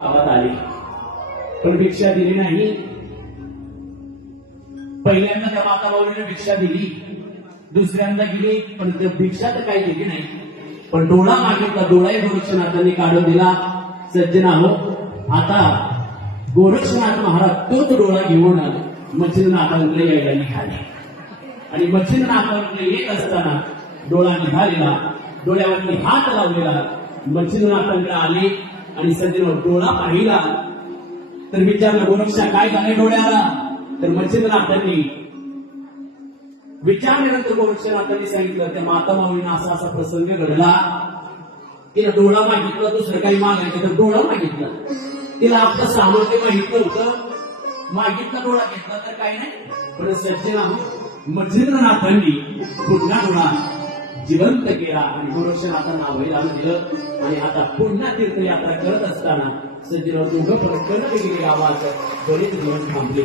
गावात आले पण भिक्षा दिली नाही। पहिल्यांदा त्या माता माऊलीने भिक्षा दिली, दुसऱ्यांदा गेली पण भिक्षा तर काही दिली नाही, पण डोळा मागितला, डोळाही गोरक्षनाथांनी काढून दिला। सज्जना हो, आता गोरक्षनाथ महाराज तोच डोळा घेऊन मच्छिंद्रनाथांकडे यायला निघाले आणि मच्छिंद्रनाथांकडे येत असताना डोळा निघालेला, डोळ्यावरती हात लावलेला मच्छिंद्रनाथांकडे आले आणि सज्जन डोळा पाहिला तर विचारलं, गोरक्षा काय झालंय डोळ्याला? तर मच्छिंद्रनाथांनी विचारल्यानंतर गोरक्षनाथांनी सांगितलं, त्या माता माऊलींना असा असा प्रसंग घडला, तिला डोळा मागितला, दुसरं काही मागायचं तर डोळा मागितला, तिला आपलं सामर्थ्य माहितलं होतं, मागितला डोळा घेतला तर काय नाही। पण सज्जना मच्छिंद्रनाथांनी पुन्हा डोळा जिवंत केला आणि गोरक्षनाथांना वैराग दिलं आणि आता पुन्हा तीर्थयात्रा करत असताना सज्जनावर दोघं पण कणबगिरी गावात बरेच दिवस थांबले।